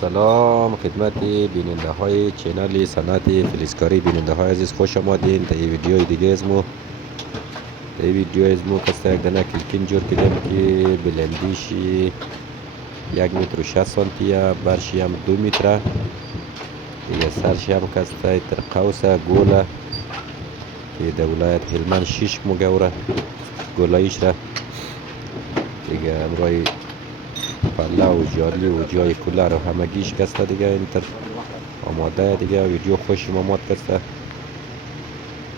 سلام خدمت بیننده های چینل صنعت فلزکاری. بیننده های عزیز خوش آمدین تا این ویدیو دیگه از مو تا این ویدیو از مو کسته یک دانه کلکین جور کردیم که بلندیش 1 متر و 60 سانتیه، برشی هم 2 متره دیگه. سرشی هم کسته تر قوس گوله که در ولایت هلمند 6 مگوره گولایش را دیگه. امرای پله و جالی و جای کولر و همگیش کسته دیگه. اینتر آماده دیگه. ویدیو خوش آمد کسته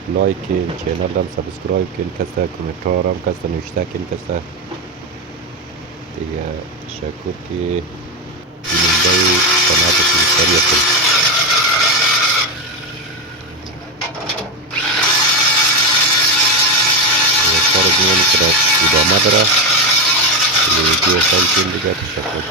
لایک کن، چینل هم سابسکرایب کن کسته، کامنتار هم کسته نوشته کن کسته دیگه. تشکر که بیننده صنعت فلزکاری هستم. کار میانی که ادامه داره دیگه. ویدیو خیلی کن دیگه. تشکر.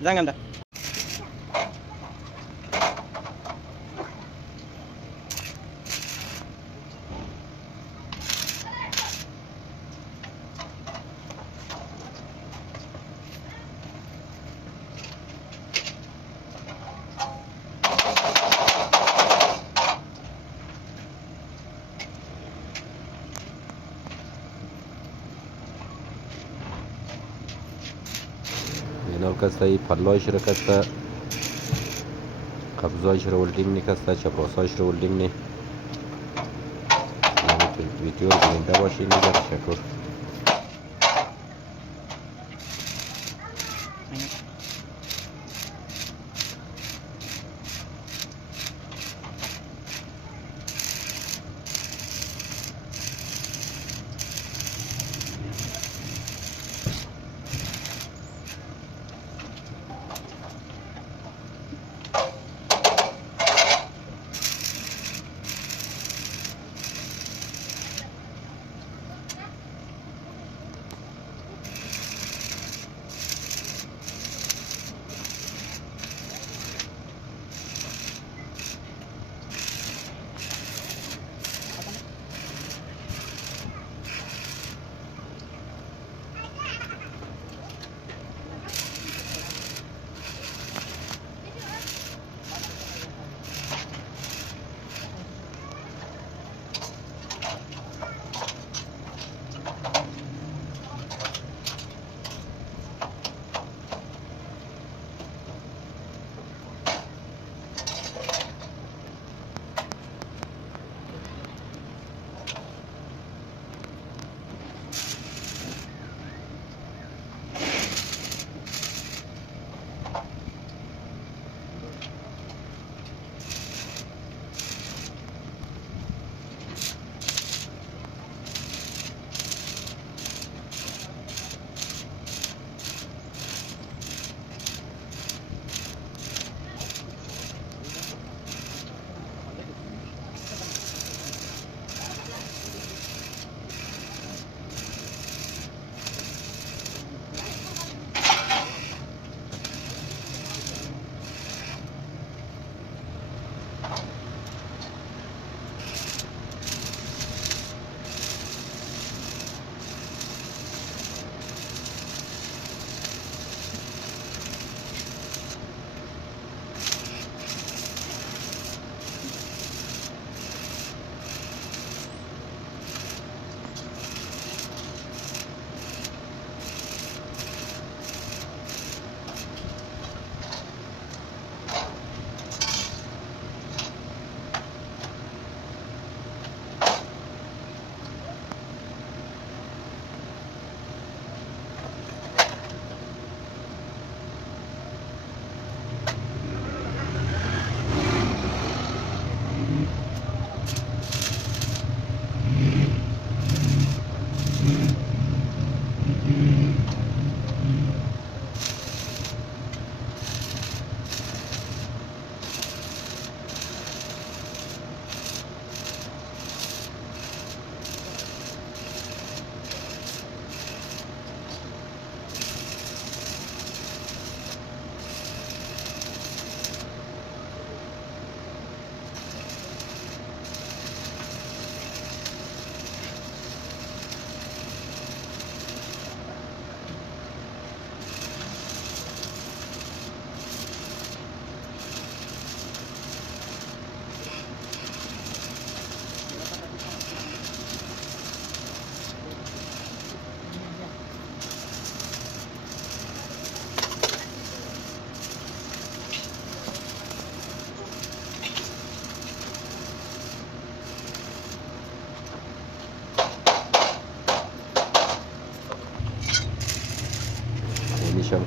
Jangan dah. اینا کسته ای پلایش را کسته، قبضایش را ولدینگ نی کسته، چپراسایش را ولدینگ نی. ویدیو رو بیننده باشین دیگه. تشکر.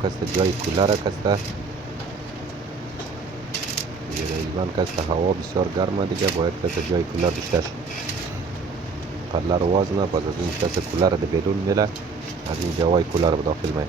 کسته جای کولر کسته. دیگه در ایوان کسته هوا بسیار گرمه دیگه، باید کسته جای کولر داشته شد. قلر واز نه، باز از این کسته کولر ده بیرون میله، از این جوای کولر به داخل می.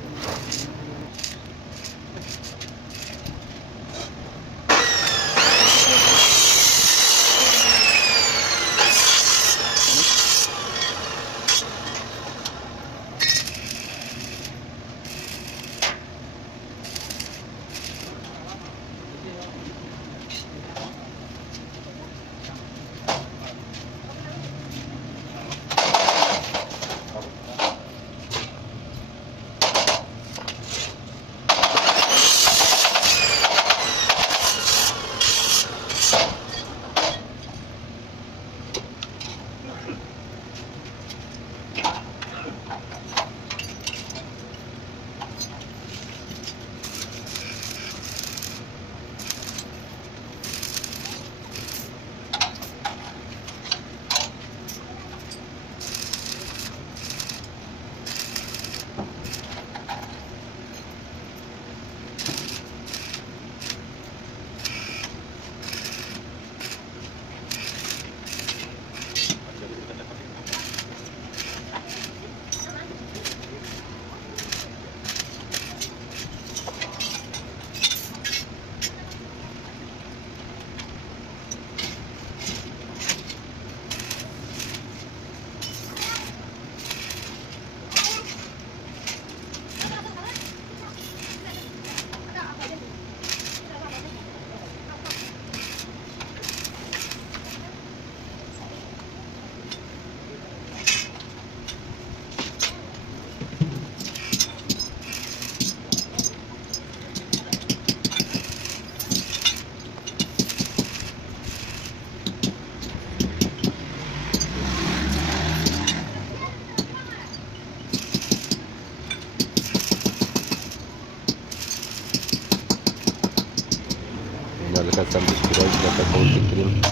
کسته هم دستگیرهای که کول بکنیم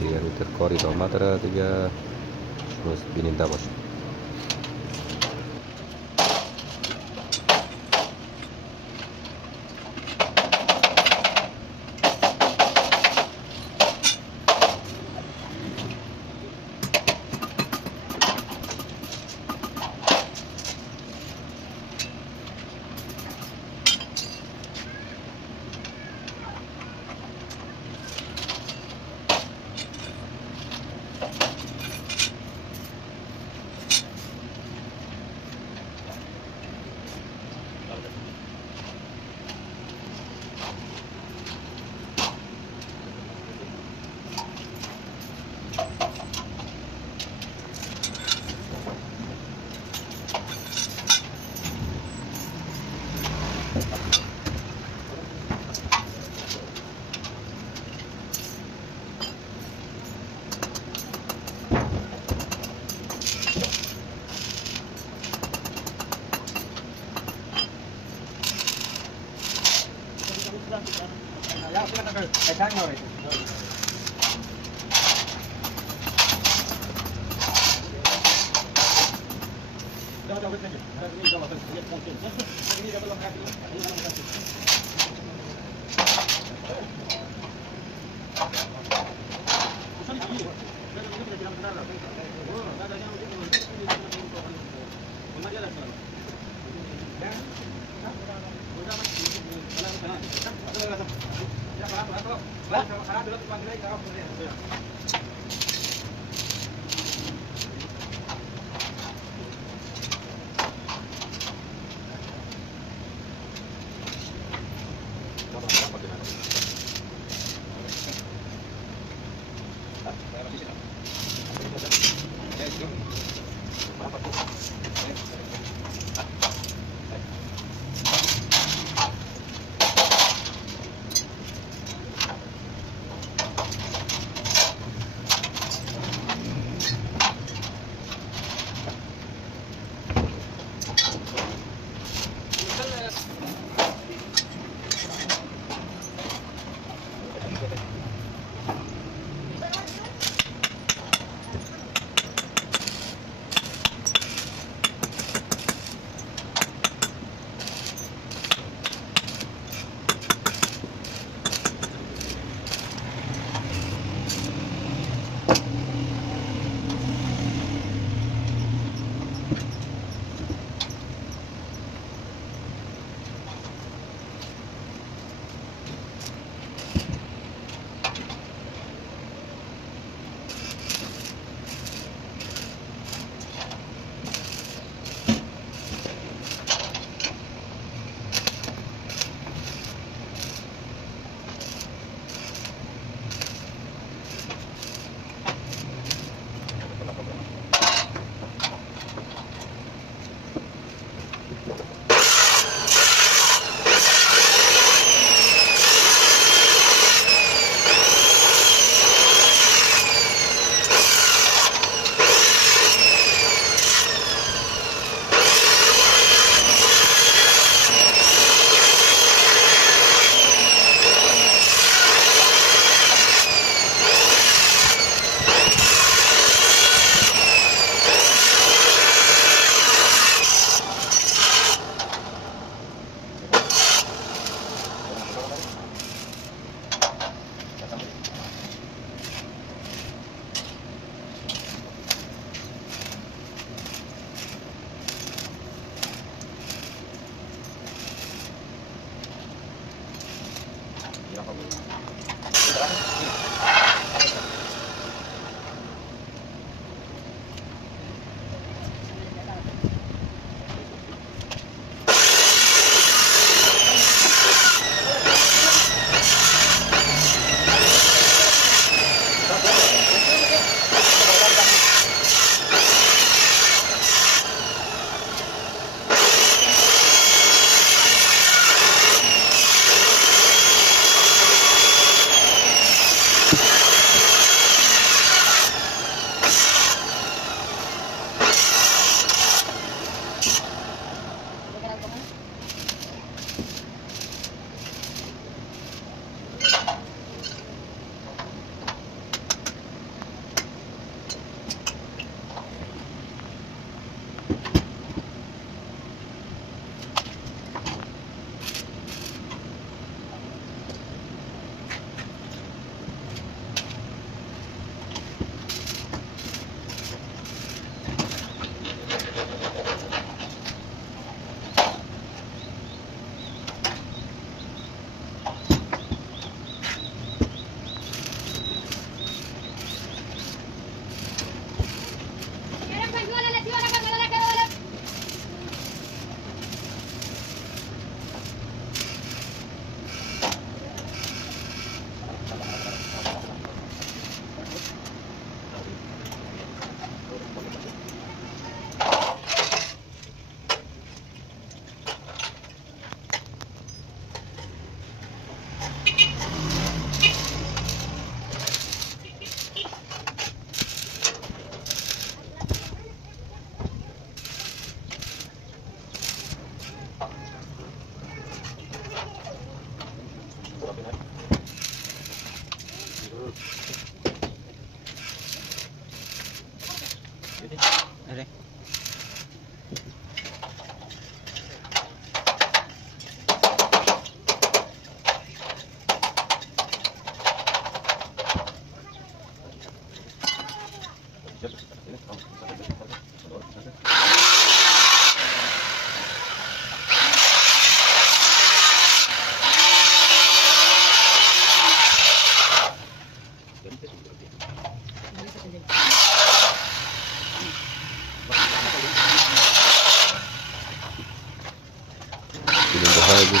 دیگه. رو تر کار ادامه داره دیگه، شما بیننده باشید.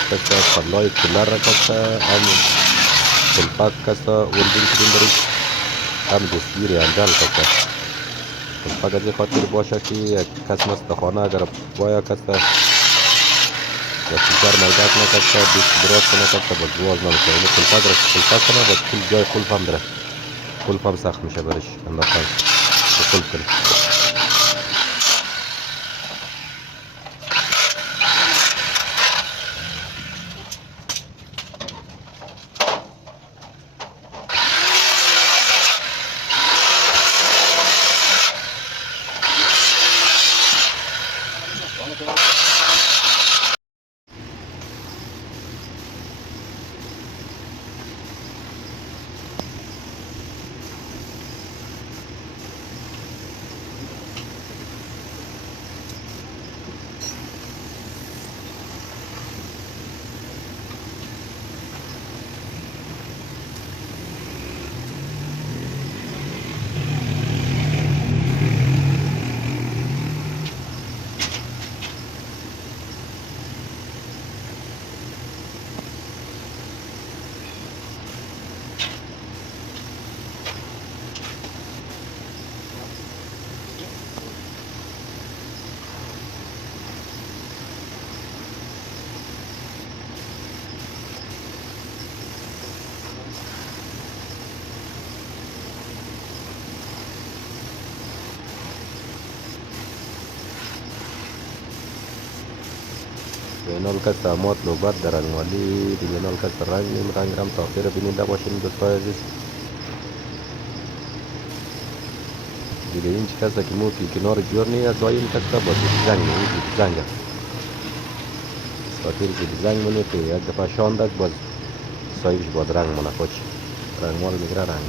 Kasta, parlay kular kasta, am kulpak kasta, uldin kudindari, am desiri anjal kasta. Kulpak aje khatir bosha ki kas mast khona agar boya kasta, ya fikar maydat na kasta, bis drot na kasta, bas boaz na mishte. Ine kulpak na bas kul jay kulfam dara, kulfam sakh mishe barish, andafan, kulfam. Benol kasta mot lobat darang wali di benol kasta rang ram tafsir bini da washin dostoy aziz di inch kasta kimu ki kinor jorni ya doim kasta bas zang ni zanga fatir ki zang mone te ya da shondak bas soish bodrang mona koch rang wal migra rang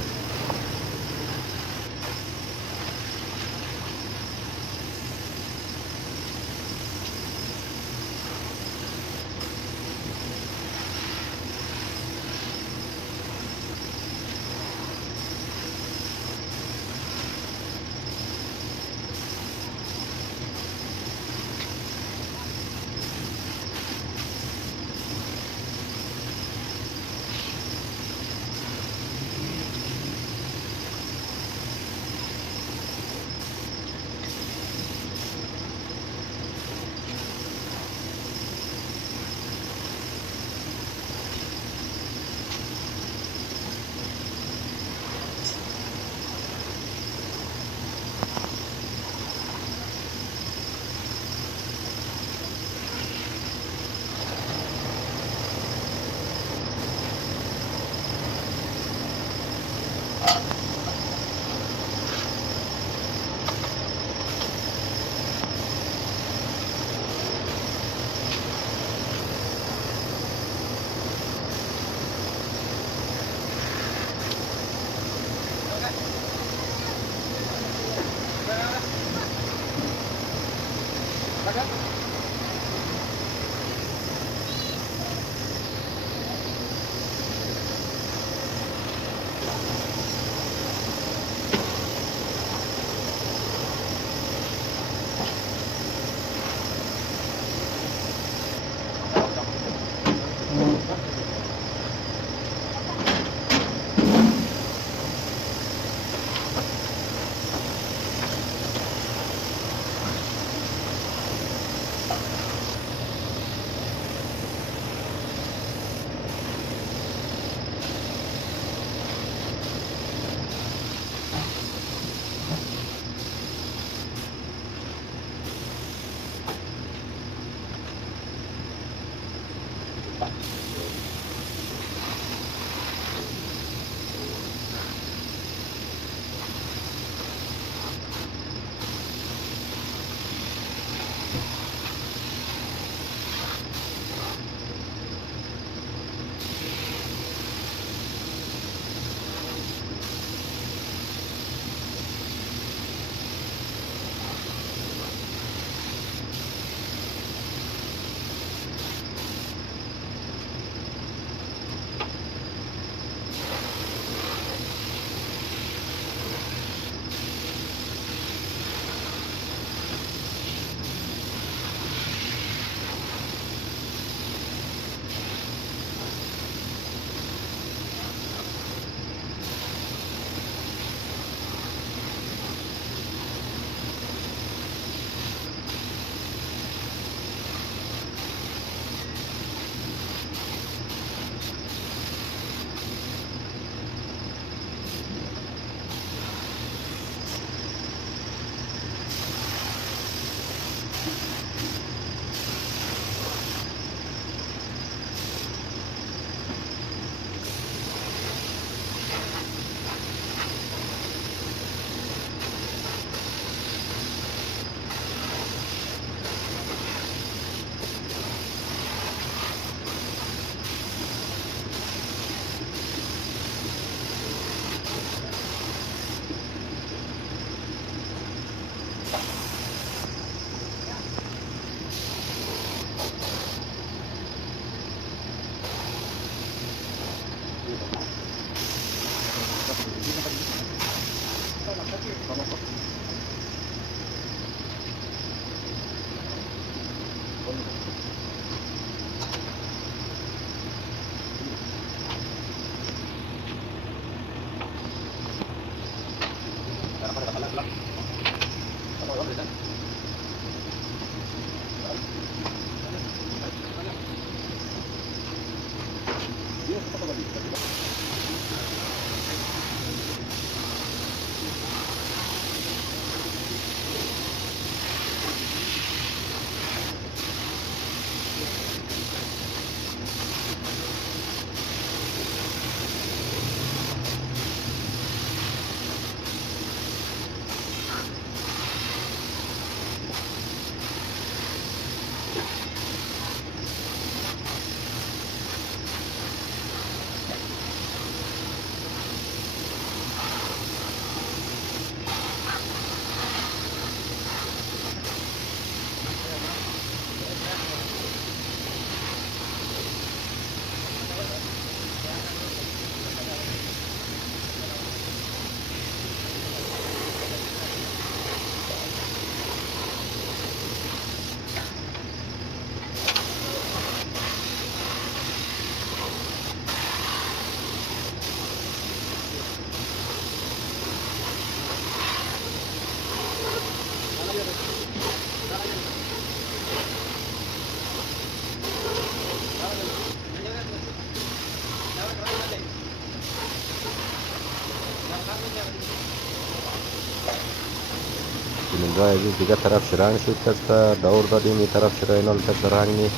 بیننده عزیز دیگه طرف شرنگ شد کسته دور دادیم این طرف شراینال کسته رنگ نی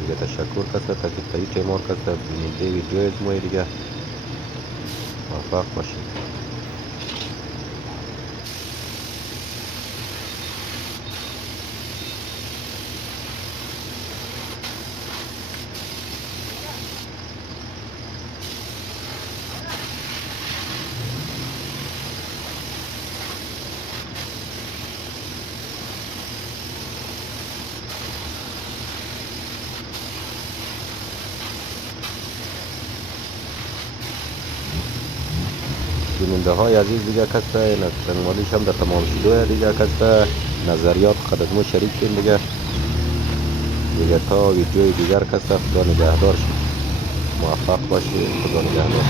دیگه تشکر کسته تکیب تایی تیمار کسته بیننده ویدیو از مای دیگه موفق باشید. بیننده های عزیز دیگه کسته نقطه هم در تمام شده دیگه کسته نظریات خودت ما شریک شیم دیگه تا ویدیوی دیگر کسته خدا نگهدار شد موفق باشی خدا نگهدار